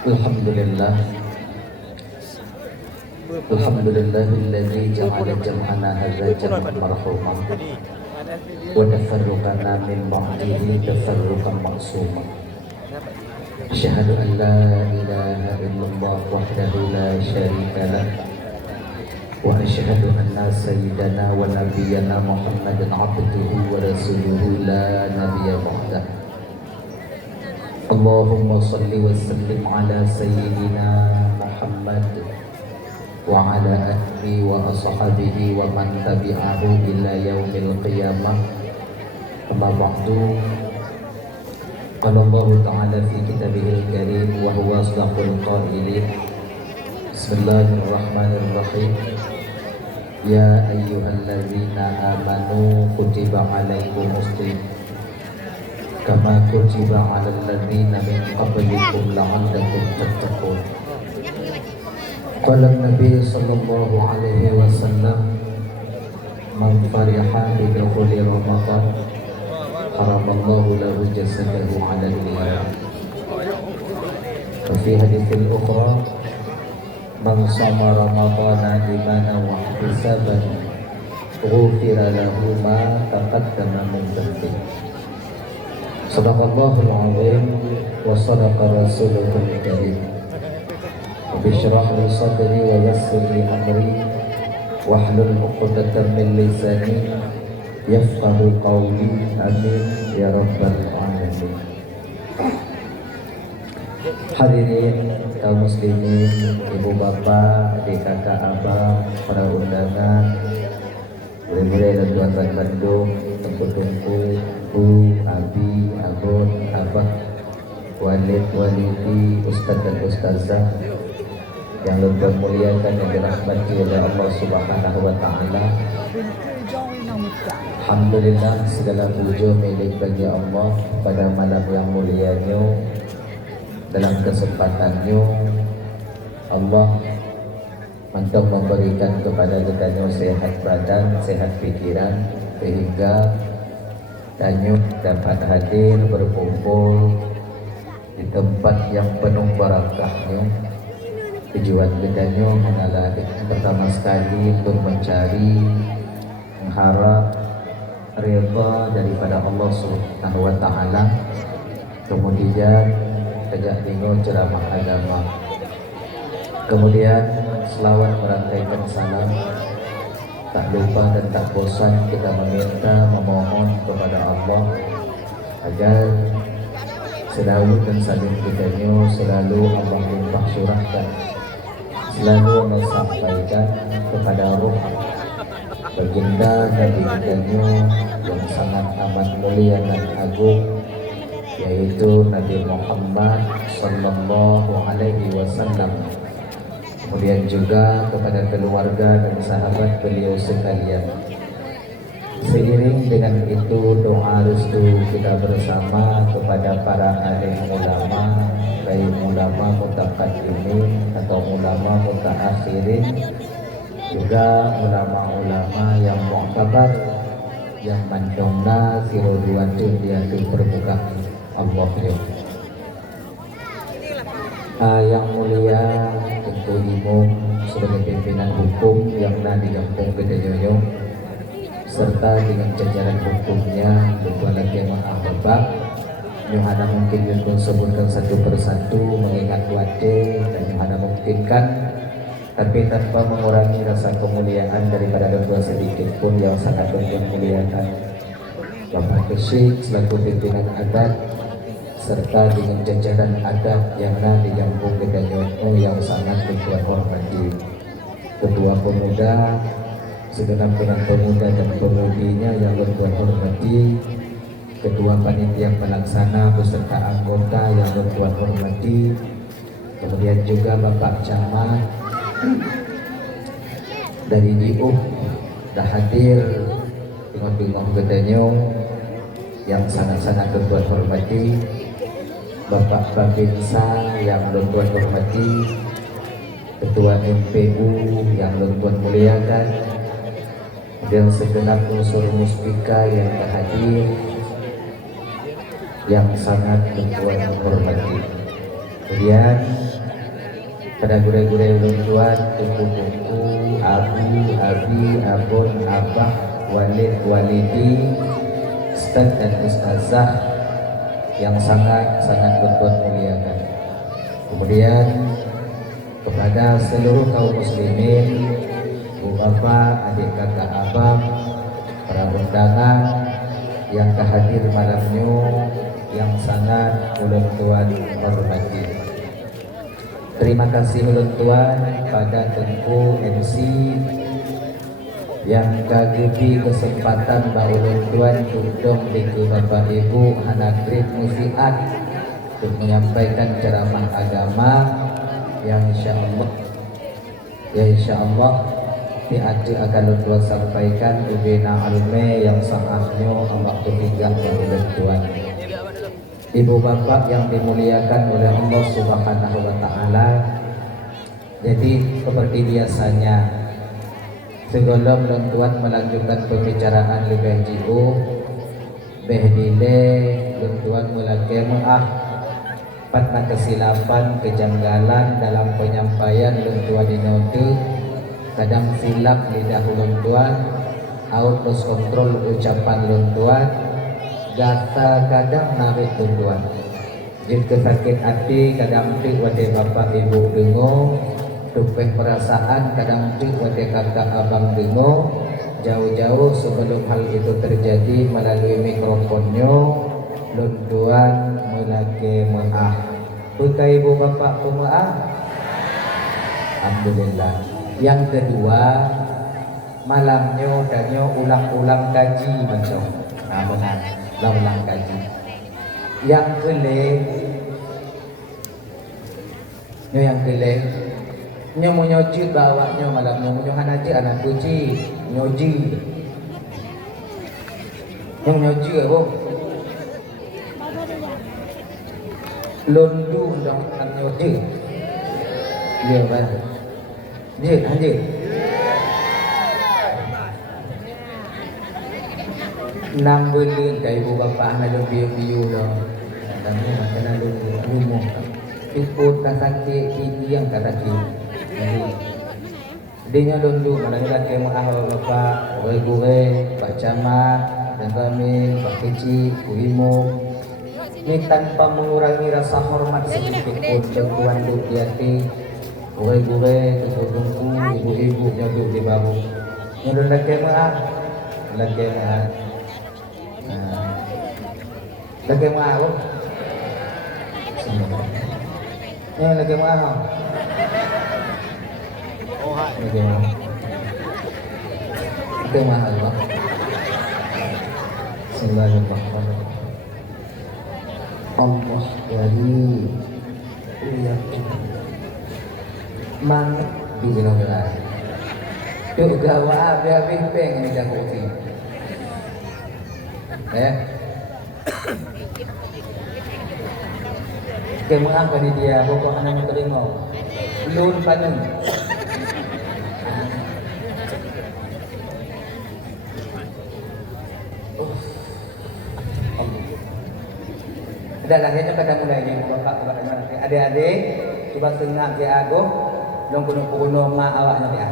Alhamdulillah, Alhamdulillahilladzi ja'ala jam'ana hadza jam'an marhuma wa tafarruqana min ba'dihi tafarruqan ma'suma. Asyhadu an la ilaha illallah wahdahu la syarika lah wa asyhadu anna sayyidana wa nabiyyana Muhammadan abduhu wa rasuluhu la nabiyya ba'dah. Allahumma salli wa sallim ala sayyidina Muhammad wa ala alihi wa ashabihi wa man tabi'ahu ila yaumil qiyamah. Amma ba'du. Qala Allah Ta'ala fi kitabihil karim wa huwa asdaqul qailin. Bismillahirrahmanirrahim. Ya ayyuhalladzina amanu kutiba alaikumus shiyam kama kutiba 'alal ladzina min qablikum la'allakum tattaqun. Qala Nabi sallallahu alaihi wasallam, man fariha bi dukhuli Ramadan haramallahu lahu jasadahu 'alal nar. Wa fi haditsil ukhra, man shama ramadhana imanan wa ihtisaban ghufira lahu ma taqaddama min dhanbihi. Sadaqallahul azim wa sadaqa rasuluhul karim. Bishrah li sadri wa yassir li amri wahlul 'uqdatam min lisani yafqahu qawli. Amin ya rabbal alamin. Hadirin kaum muslimin, ibu bapak, adik kakak, abang, para undangan, murid-murid dan tuan-tuan Bandung, tengku-tengku, Bu, Abi, Abun, Abah, Walid, Walidi, Ustadz dan Ustazah yang lebih muliakan dan dirahmati oleh Allah Subhanahu wa Ta'ala. Alhamdulillah, segala puja milik bagi Allah pada malam yang mulianya. Dalam kesempatannya Allah untuk memberikan kepada kita sehat badan, sehat pikiran, sehingga Tanyu dapat hadir berkumpul di tempat yang penuh barakahnya. Tujuan kita adalah pertama sekali untuk mencari, mengharap ridha daripada Allah Subhanahu wa Ta'ala. Kemudian tegak dengar ceramah agama. Kemudian selawat merantaikan salam. Tak lupa dan tak bosan kita meminta, memohon kepada Allah agar selalu dan saling kitanya selalu Allah limpah curahkan, selalu menyampaikan kepada roh baginda Nabi kitanya yang sangat amat mulia dan agung, yaitu Nabi Muhammad sallallahu alaihi wasallam. Kemudian juga kepada keluarga dan sahabat beliau sekalian. Seiring dengan itu, doa restu kita bersama kepada para alim ulama, baik ulama mutaqaddimin atau ulama mutaakhirin, juga ulama-ulama yang mu'tabar, yang mandongna siroduatun di atas permukaan Allah. Yang mulia Tentu Imam sebagai pimpinan hukum yang di Kampung Gedejoyo, serta dengan jajaran hukumnya, Ketua Latihan Bapak yang ada mungkin untuk sebutkan satu persatu mengingat wajah dan yang ada mungkinkan, tapi tanpa mengurangi rasa kemuliaan daripada dua sedikit pun yang sangat memuliakan Bapak Kesyik selaku pimpinan adat, serta dengan jajaran adat yang ada di Kampung Gedejoyo yang sangat Tuan hormati, Ketua Pemuda, segenap pemuda dan pemudinya yang Tuan hormati, Ketua Panitia Pelaksana beserta anggota yang Tuan hormati, kemudian juga Bapak Camat dari DIUH dah hadir dengan Gedejoyo yang sangat-sangat Tuan hormati, Bapak Babinsa yang Tuan hormati, Ketua MPU yang Tuan muliakan, dan segenap unsur muspika yang hadir yang sangat Tuan hormati. Kemudian pada gure-gure ulun tuan, buku-buku, abu, abi, abun, abah, walid, walidi, ustaz dan ustazah yang sangat-sangat berbuat muliakan. Kemudian kepada seluruh kaum muslimin, ibu bapak, adik kakak abang, para undangan yang hadir malamnya yang sangat ulun tuan hormati. Terima kasih ulun tuan pada Tengku MC yang kagupi kesempatan ba ulun tuan tudong di bapak ibu hanagrib musiat untuk menyampaikan ceramah agama yang insyaallah diadu akan ulun tuan sampaikan ubena alme yang sangatnya Allah tuhigang ba ulun tuan. Ibu bapak yang dimuliakan oleh Allah Subhanahu wa taala. Jadi seperti biasanya sebelum tuan melanjutkan pembicaraan lebih jauh, behdile tuan mulai patna kesilapan kejanggalan dalam penyampaian tuan dinote kadang silap lidah tuan, out loss control ucapan tuan, gata kadang narik tuan. Jika sakit hati kadang tik wade bapak ibu dengo, tupeh perasaan kadang tik wade kakak abang dengo. Jauh-jauh sebelum hal itu terjadi melalui mikrofonnya, tuan mulai maaf. Buka ibu bapak pemaaf. Alhamdulillah. Yang kedua, malamnya danyo ulang-ulang kaji macam. Nah benar. Ulang kaji. Yang nyo mau nyoji bawanya malam nyo hana aja anak kuci nyoji apa londu dong nyoji dia bah dia anjir nang beli dari ibu bapa ada biu-biu dong. Dan makan ada rumah. Ikut kasake kiki yang kata kiki. Dia londu mana lagi mau bapak, gue, Pak Camat, dan kami, Pak Keci, Bu Imo. Ini tanpa mengurangi rasa hormat sedikit pun tuan Dukiati, gue, tunggu ibu-ibu nyodok di bawah. Nyodok lagi mau lagi mau ini lagi mau lagi mau Bismillahirrahmanirrahim. Allah dari lihat mang di Indonesia tuh gawa habis pengen ini jagosi Kemang pada dia pokok anak terima lun paneng Dah akhirnya pada mulai ni bapak kepada nanti adik-adik coba tengah ke ago long kuno ma awaknya dia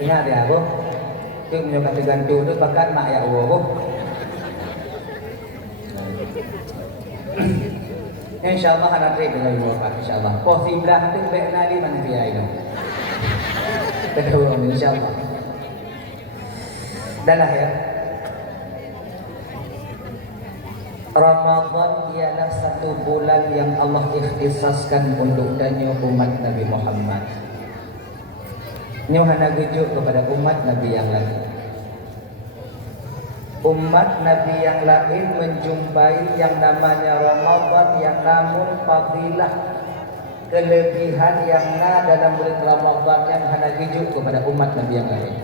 tengah dia ago tu menyokat gantu tu bakat mak ya ago insyaallah anak trip dengan bapak insyaallah posiblah tu baik nali mana dia itu kedua insyaallah dah ya. Ramadan ialah satu bulan yang Allah ikhtisaskan untuk danyo umat Nabi Muhammad. Nyo hana gejuk kepada umat Nabi yang lain. Umat Nabi yang lain menjumpai yang namanya Ramadan yang namun fadilah kelebihan yang dalam bulan Ramadan yang hana gejuk kepada umat Nabi yang lain.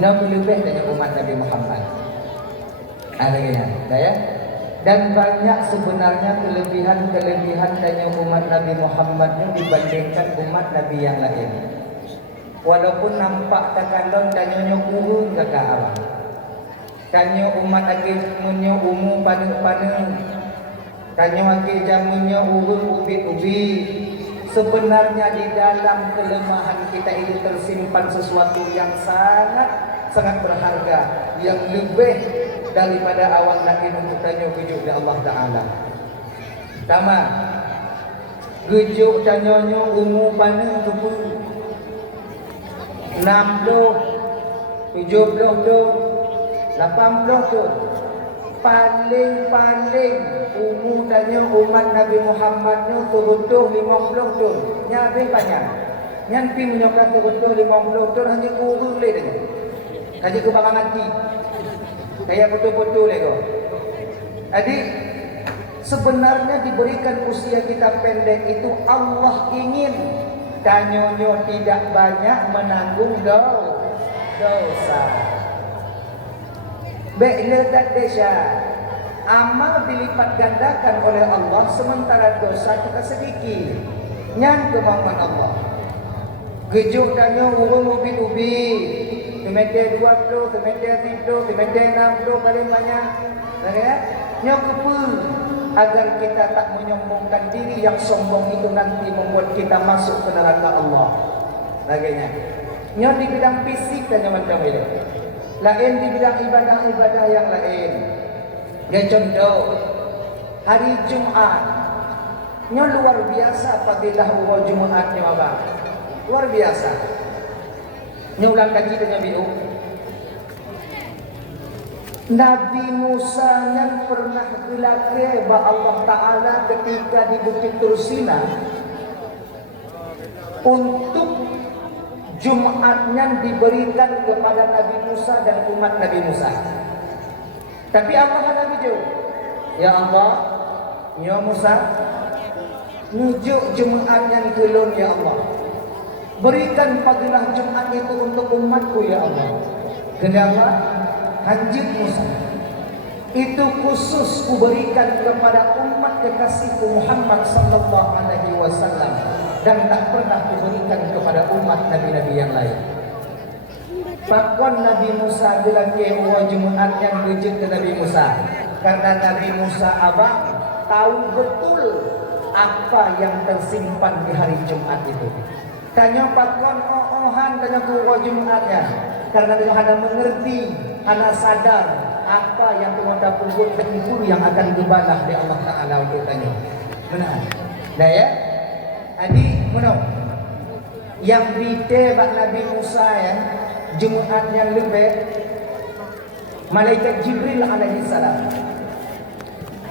Nabi lebih dari umat Nabi Muhammad. Ada ya? Dan banyak sebenarnya kelebihan-kelebihan dari umat Nabi Muhammad ini dibandingkan umat Nabi yang lain. Walaupun nampak takalon danyo kurun kakak awak. Danyo umat lagi munyo umu pada Tanya wakil jamunya urun ubit-ubit. Sebenarnya di dalam kelemahan kita itu tersimpan sesuatu yang sangat berharga, yang lebih daripada awak lagi untuk tanya gejuk di Allah Ta'ala. Pertama, gejuk tanyanya umur mana kepu 60, 70 tu, 80 tu. Paling umur tanya umat Nabi Muhammad ni terutuh 50 tu. Nya lebih banyak. Yang pi menyokong terutuh 50 tu hanya kurang le dia. Kaji kebangan nanti. Kayak betul-betul le ko. Jadi sebenarnya diberikan usia kita pendek itu Allah ingin tanyonyo tidak banyak menanggung dosa. Bila tak desa, amal dilipat gandakan oleh Allah, sementara dosa kita sedikit. Nyan kemauan Allah. Gejuk tanya urung ubi-ubi, kemeter 20, kemeter 30, kemeter 60 paling banyak. Ya? Nyak apa? Agar kita tak menyombongkan diri yang sombong itu nanti membuat kita masuk ke neraka Allah. Laganya. Nyak di bidang fisik tanya macam itu. Lain di bidang ibadah-ibadah yang lain. Ya contoh, hari Jumat, nya luar biasa fadilah hari Jumatnya abang. Luar biasa. Nya ulang kaji dengan biu. Nabi Musa yang pernah gelake ba Allah Ta'ala ketika di Bukit Tursina untuk Jumatnya diberikan kepada Nabi Musa dan umat Nabi Musa. Tapi Allah ada jauh. Ya Allah, ya Musa, nujuk Jumatnya kelon ya Allah. Berikan fadilah Jumat itu untuk umatku ya Allah. Kenapa? Hanjit Musa. Itu khusus kuberikan kepada umat kekasihku Muhammad sallallahu alaihi wasallam. Dan tak pernah diberikan kepada umat Nabi-Nabi yang lain. Pakon Nabi Musa bilang kewa Jumat yang wujud ke Nabi Musa. Karena Nabi Musa abang tahu betul apa yang tersimpan di hari Jumat itu. Tanya pakon ohan tanya kewa Jumatnya. Karena dia hanya mengerti, hanya sadar apa yang kemudian pun tempur yang akan dibalas di Allah Ta'ala untuk tanya. Benar. Dah ya? Adik, mana? Yang bida bak Nabi Musa ya, Jumat yang lebih, malaikat Jibril alaihi salam.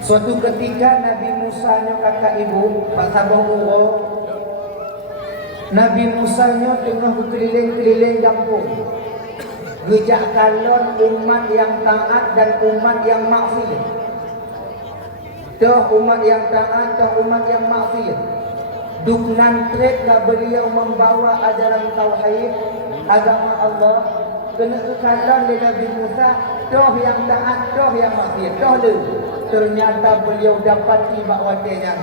Suatu ketika Nabi Musa nya kakak ibu, Pak Sabah Uro, Nabi Musa nya tengah berkeliling-keliling kampung. Gejak kalon umat yang taat dan umat yang maksiat. Dah umat yang taat, dah umat yang maksiat. Duknan treklah beliau membawa ajaran tauhid agama Allah. Kena kekalan dari Nabi Musa, doh yang taat, doh yang maksiat, doh le. Ternyata beliau dapati bakwatenya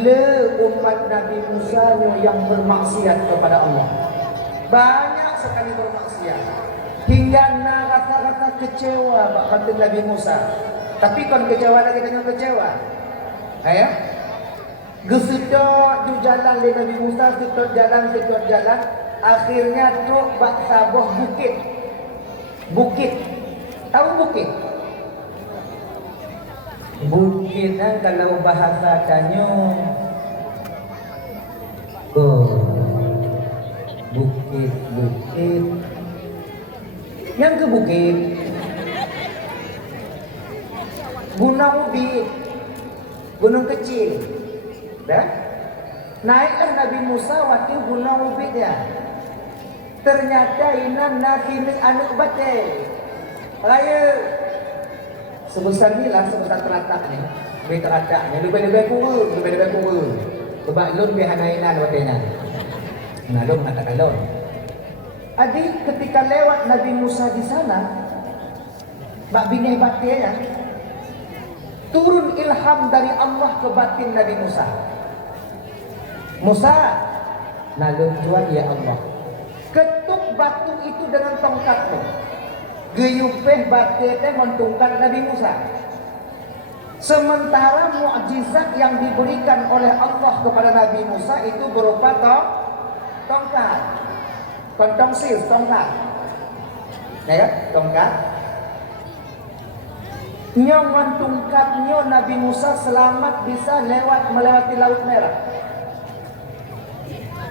le umat Nabi Musa yang bermaksiat kepada Allah. Banyak sekali bermaksiat. Hingga rasa-rasa kecewa bak kata Nabi Musa. Tapi kon kecewa lagi dengan kecewa. Ya? Gesedot di jalan di Nabi Musa, sedot jalan. Akhirnya truk bak sabuh bukit. Tahu bukit? Bukit kan kalau bahasa Tanyo. Bukit. Yang ke bukit. Gunung Ubit. Gunung kecil. Dah? Naiklah Nabi Musa waktu Gunung Ubid ya. Ternyata inan nakini anak batai. Raya sebesar ni lah, sebesar teratak ni. Lebih teratak ni, lebih kurang. Sebab lun bihan inan batainya. Nah, lun katakan lun. Adik ketika lewat Nabi Musa di sana, bak bini batai ya. Turun ilham dari Allah ke batin Nabi Musa. Musa, lalu tuan ya Allah, ketuk batu itu dengan tongkatmu. Geyupeh batu itu mentungkan Nabi Musa. Sementara mukjizat yang diberikan oleh Allah kepada Nabi Musa itu berupa tongkat. Kontong sil, tongkat. Ya, tongkat. Nyon tongkatnya Nabi Musa selamat bisa melewati Laut Merah.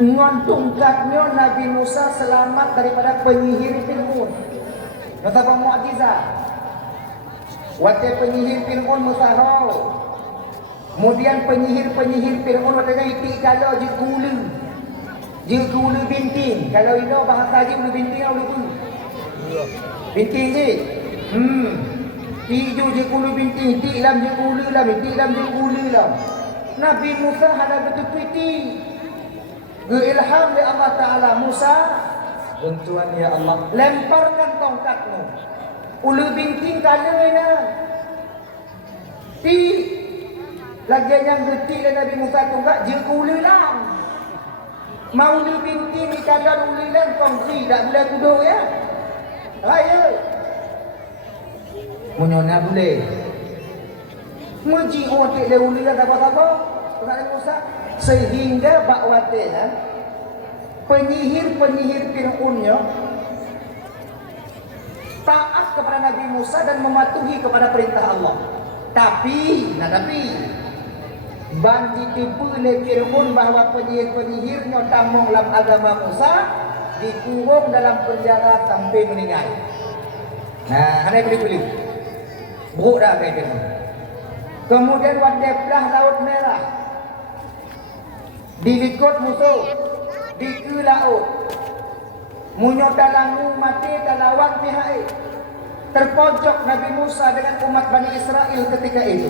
Nyon tongkatnya Nabi Musa selamat daripada penyihir Fir'aun. Betapa mukjizat. Waktu penyihir Fir'aun musahau. Kemudian penyihir Fir'aun waktu itu kalau je gula binting. Kalau itu bahasa je gula binting atau lupa. Binting je. Tiga je gula binting, tiklam je gula lah, tiklam je gula lah. Nabi Musa ada betul piti. Ilham dari Allah Ta'ala, Musa, bantuan ya Allah, lemparkan tongkatmu. Ulu binting kalanya. Ti lagi yang getik dan Nabi Musa tongkat je gula lah. Mau ulu binting ni kadang ulu lah kongsi, tak boleh kudo ya. Raya. Menyona boleh. Muji otik le ulu lah apa-apa. Tengah Nabi Musa. Sehingga bakwatnya penyihir Fir'aunnya taat kepada Nabi Musa dan mematuhi kepada perintah Allah. Tapi banji tipu oleh Fir'aun bahawa penyihirnya tamung dalam agama Musa dikurung dalam penjara sampai meninggal. Nah, ada beli buruk dah kayak gitu. Kemudian wadeplah Laut Merah. Dilikut musuh di ke laut. Munyo dalangu mati talawan pihak. Terpojok Nabi Musa dengan umat Bani Israel ketika itu.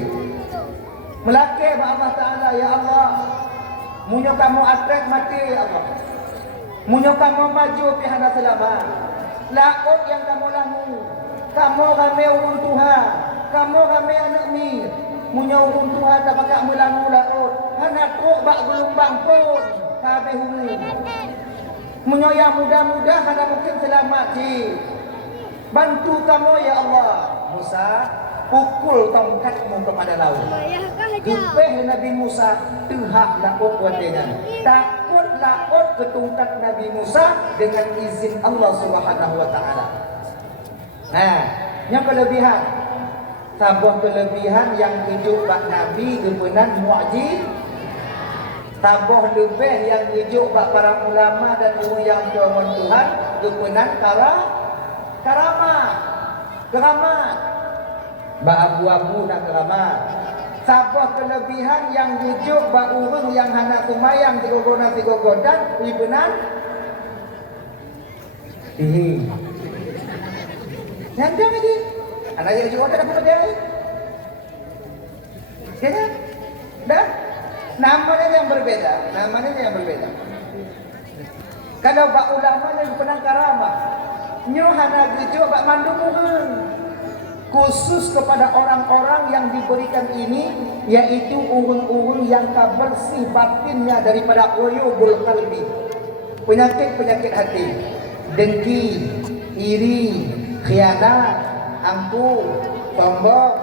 Melake Allah Ta'ala, ya Allah, munyo kamu atrek mati ya Allah. Munyo kamu maju pihak selamat. Laut yang kamu langu, kamu rame urun Tuhan, kamu rame anak mi. Munyo urun Tuhan tak pakai melangu laut. Anak truk bak gelombang pun kabeh hulu. Munyo yang mudah-mudah hana mungkin selamat ji. Bantu kamu ya Allah. Musa, pukul tongkatmu kepada laut. Gepeh Nabi Musa tuhah laut wadenya. Takut laut ke tongkat Nabi Musa dengan izin Allah Subhanahu wa taala. Nah, yang kelebihan sebuah kelebihan yang hidup bak Nabi gepenan mukjizat. Tambah lebih yang hidup bak para ulama dan yang firman Tuhan gepenan keramat. Bak abu-abu nak keramat. Sebuah kelebihan yang hidup bak urang yang hana tumayang tigogodan ibenan. Yang dia lagi. Anak yang juga tak dapat dia. Ya, dah. Namanya yang berbeda. Kalau bak ulama yang penang karamah, nyo hana gejo bak mandumuhun. Khusus kepada orang-orang yang diberikan ini, yaitu urun-urun yang bersih batinnya daripada uyubul qalbi. Penyakit hati, dengki, iri, khianat, angkuh, sombong,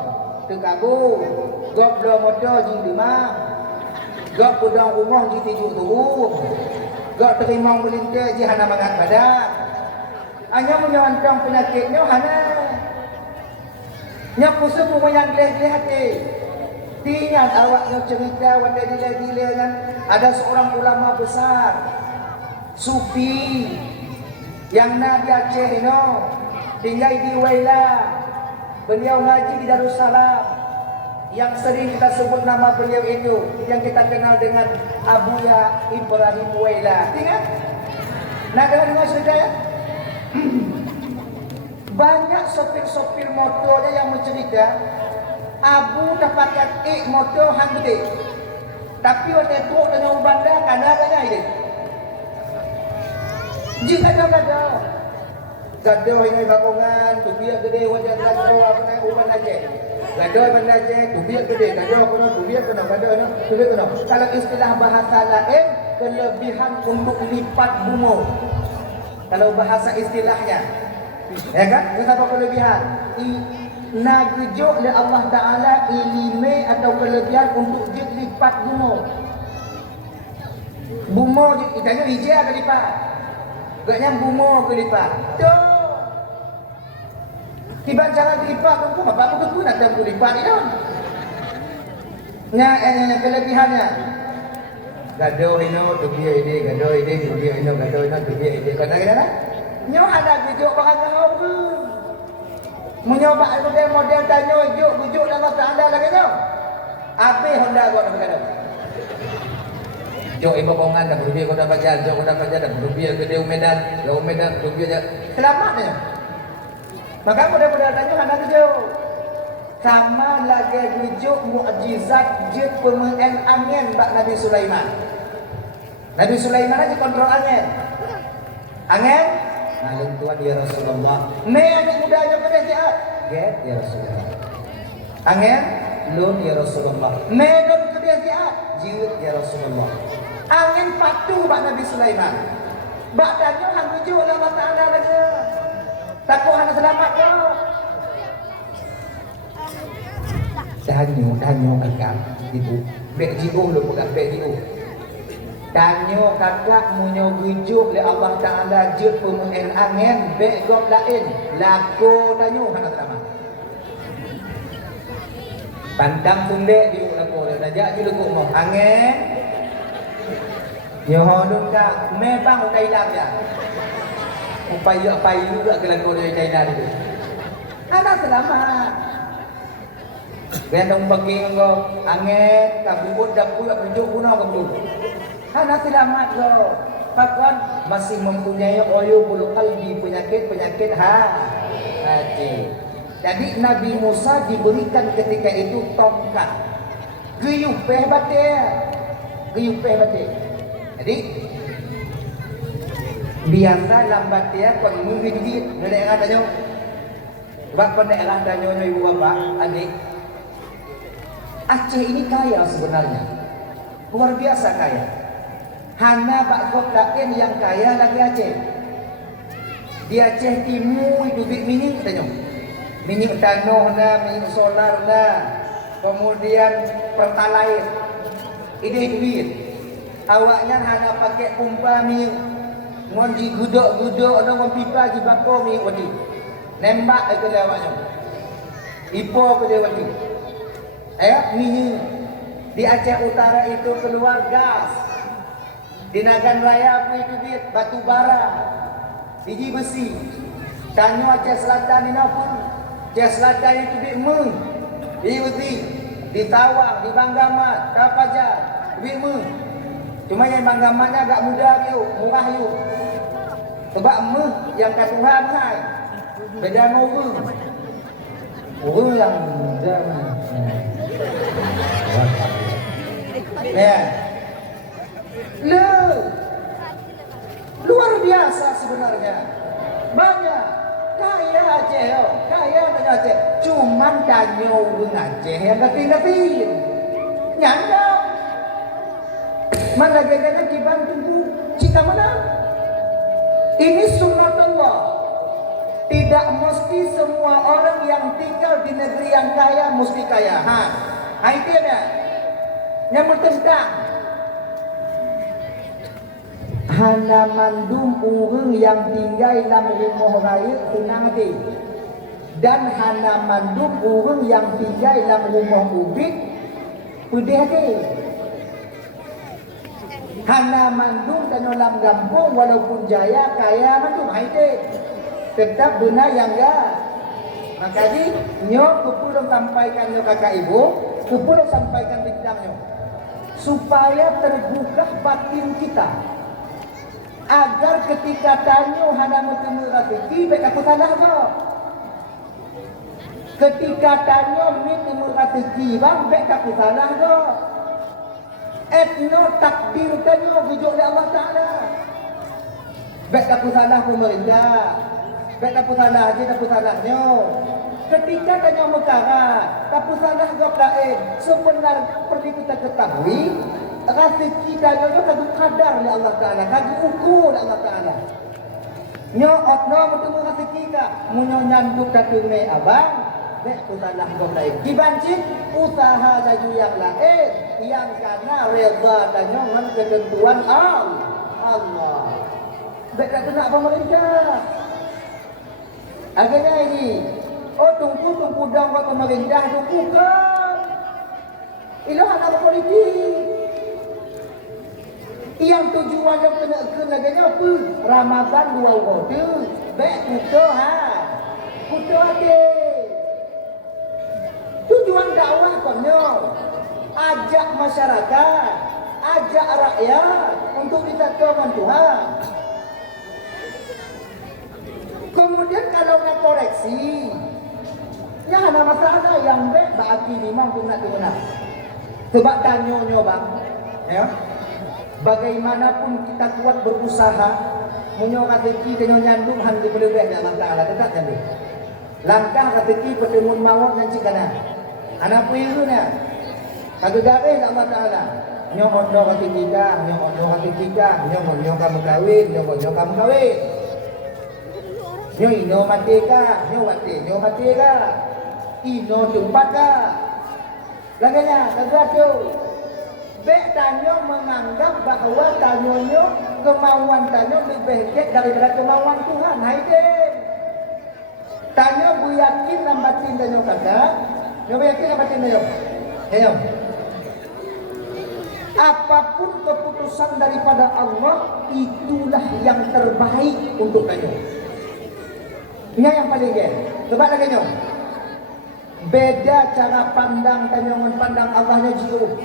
tekabur, goblo motor jing demam, gak pudang rumah di tujuh turun, gak terima melintir di hana mangat badan. Hanya menyantang penyakitnya hana. Nya kusuk yang geleh-geleh hati. Tingat awaknya cerita wanda dila-dila kan ada seorang ulama besar sufi yang Nabi Aceh tinggal di Waila. Beliau ngaji di Darussalam. Yang sering kita sebut nama beliau itu, yang kita kenal dengan Abuya Ibrahim Waila. Ingat? Nak dengar cerita ya? Banyak sopir-sopir motornya yang mencerita Abu dapatkan motor hang gede. Tapi waktu itu dengan bandar kadang-kadang ini. Jika ada gadoh ini bakungan, tubiak gede wajah gadoh apa namanya uban aja. Gadoh uban aja, tubiak gede, gadoh kono, tubiak kono, gadoh no, tubiak kono. Kalau istilah bahasa lain, kelebihan untuk lipat bumur. Kalau bahasa istilahnya, ya kan? Kenapa kelebihan? nagejuk oleh Allah Ta'ala ilime atau kelebihan untuk je lipat bumo. Bumo itanya hijau ada lipat. Gaknya bumo ke lipat. Tuh. Tiba cara lipat tu apa aku tu nak tahu lipat ni dah. Nya kelebihannya. Gaduh ini tubi ini, gaduh ini tubi ini, gaduh ini tubi ini. Kadang-kadang nyo ada gejuk bahagia apa? Menyoba model tanya bujuk Allah Ta'ala lagi tu. Apa Honda kau nak berkata? Jok ibu kongan dah berubah kau dah baca, jok kau dah baca dah berubah ke dia Medan, dia Medan berubah je. Selamatnya. Maka mudah-mudahan tanya anak tu. Sama lagi bujuk mukjizat je pemen angin bak Nabi Sulaiman. Nabi Sulaiman aja kontrol angin. Angin Maling tuan ya Rasulullah. Anak mudanya pada jahat. Get ya Rasulullah. Angin lun ya Rasulullah. Medon ke dia jahat. Jiwit ya Rasulullah. Angin patuh bak Nabi Sulaiman. Bak tanya hang bujuk Allah Ta'ala lagi. Takut hang selamat kau. Danyo kakak ibu. Bek jiu lu bukan bek jiu. Danyo kakak munyo gujuk le Allah Ta'ala je pemen angin bek gop lain. Lako danyo hang selamat. Pandang tundek di lako dah jak je lekuk mau angin. Yo hodun ka memang Thailand ya. Upaya juga ke lako dari Thailand itu. Anak selamat. Gendong pagi kau angin kabut dapur tunjuk guna kabut. Anak selamat kau. Bahkan masih mempunyai oyo bulu kalbi penyakit hati. Jadi Nabi Musa diberikan ketika itu tongkat. Geyuh peh batik. Jadi biasa lambat dia kon mungkin dikit daerah tanya. Sebab kon daerah tanya ibu bapa adik. Aceh ini kaya sebenarnya. Luar biasa kaya. Hana bakok lain yang kaya lagi Aceh. Di Aceh Timur duit minyak tanya. Minyak tanah na, minyak solar na. Kemudian pertalite. Ini duit. Awaknya hana pakai pompa minyak. Ngonji gudok-gudok ada ngom pipa di bako minyak wadi. Nembak ke dia awaknya. Ipo ke dia wadi. Minyak. Di Aceh Utara itu keluar gas. Di Nagan Raya apa itu duit batu bara. Biji besi. Tanyo Aceh Selatan ini pun. Aceh Selatan itu duit Biji besi. Di Tawang, di Banggamat, Kapajar, duit Cuma yang Banggamatnya agak mudah yuk, murah yuk. Sebab yang kat Tuhan hai. Beda dengan yang mudah ya. Luar biasa sebenarnya. Banyak kaya Aceh yo, kaya Aceh. Cuman danyo Aceh yang gatin-gatin. Nyanda. Mana gagana kiban tunggu cita mana? Ini sunnatullah. Tidak mesti semua orang yang tinggal di negeri yang kaya mesti kaya. Itu ada. Yang bertentang. Hana mandum orang yang tinggal dalam rumah raya senang hati. Dan hana mandum orang yang tinggal dalam rumah ubit pedih hati. Hana mandum dan dalam kampung walaupun jaya kaya mandum itu tetap benar yang enggak. Maka di nyok kepulung sampaikan nyok kakak ibu, kepulung sampaikan bidangnya supaya terbuka batin kita. Agar ketika tanyo hana bertemu rezeki, baik aku salah kau. Ketika tanyo bertemu rezeki, bang, baik aku salah kau. Etno takdir tanyo bujuk oleh Allah Ta'ala. Baik aku salah pemerintah. Baik aku salah je, aku salahnya. Ketika tanyo mekara, aku salah kau lain. Sebenarnya perlu kita ketahui. Rezeki tanyo itu kadu kadar oleh Allah Ta'ala. Kadu ukur oleh Allah Ta'ala. Nyo otno bertemu rezeki ka. Munyo nyanduk katu me abang. Nek usaha gom lain. Dibancin usaha laju yang lain yang karena reda dan nyoman ketentuan Allah. Baik tak kena pemerintah. Akhirnya ini, tunggu dah buat pemerintah tunggu kan. Ini anak politik. Yang tujuannya kena laganya apa? Ramadan 2 waktu. Baik kuda kuda hati. Tujuan dakwah konyo ajak masyarakat, ajak rakyat untuk kita keman Tuhan. Kemudian kalau nak koreksi, ya ada masalah yang baik berarti memang tu nak guna. Sebab tanya bang, ya. Bagaimanapun kita kuat berusaha, munyo katiki dengan nyandung han di belebeh Allah Taala tetap nyandung. Langkah katiki pertemuan mawar dan cikana. Anak puirunya. Kagak gawe Allah Taala. Nyo ondo katika, nyo kamu kawin, nyo kamu kawin. Nyo ino mateka, nyo mateka. Ino tumpaka. Laganya kagak tu. Bek tanyo menganggap bahawa tanyonyo kemauan tanyo lebih baik daripada kemauan Tuhan. Haiden. Tanyo yakin dan batin tanyo kata. Nyo yakin dan batin tanyo. Ayo. Apapun keputusan daripada Allah itulah yang terbaik untuk tanyo. Ini yang paling gen. Coba lagi nyo. Beda cara pandang tanyo pandang Allahnya jauh.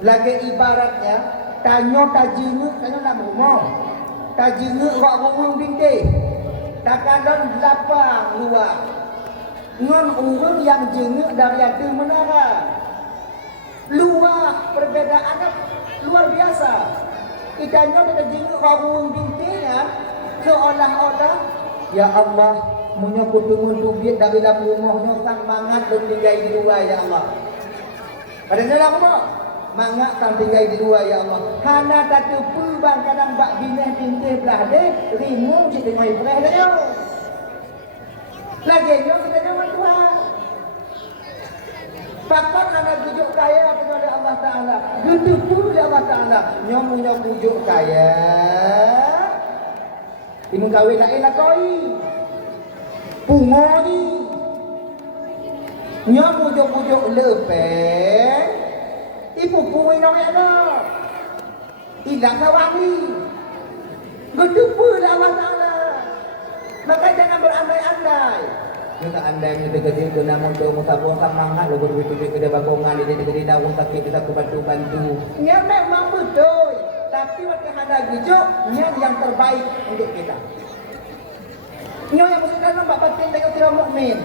Lagi ibaratnya tanyo tajingu tanyo nak rumah. Tajingu wak rumah binti. Takkan lapang luar. Ngon urut yang jenguk dari atas menara. Luar perbedaannya luar biasa. Itanyo kita jenguk wak rumah bintinya seolah-olah ya Allah munyo kutungun tubit dari dalam rumahnya sang mangat dan tinggal di luar ya Allah. Padahal dalam rumah mangak tam tinggal di luar ya Allah. Hana tak tepu bang kadang bak bineh bintih belah deh rimu cik tengok ibrah dah yo. Lagi yo kita dengan Tuhan. Pakon ada bujuk kaya kepada Allah Taala. Getupu oleh Allah Taala. Nyomunya bujuk kaya. Imu kawin nak elak koi. Pungo ni. Nyomu bujuk lepeng. Ibu puing orang ada. Hilang kawan ni. Getupu lah Allah Ta'ala. Maka jangan berandai-andai. Kita andai gede-gede ke namun ke musabung samangat lo berbitu-bitu ke bagongan di gede-gede daun kaki kita ke bantu-bantu. Nya memang betul. Tapi waktu ada gijuk, nya yang terbaik untuk kita. Nya yang mesti dalam bapak batin dengan tidak mukmin.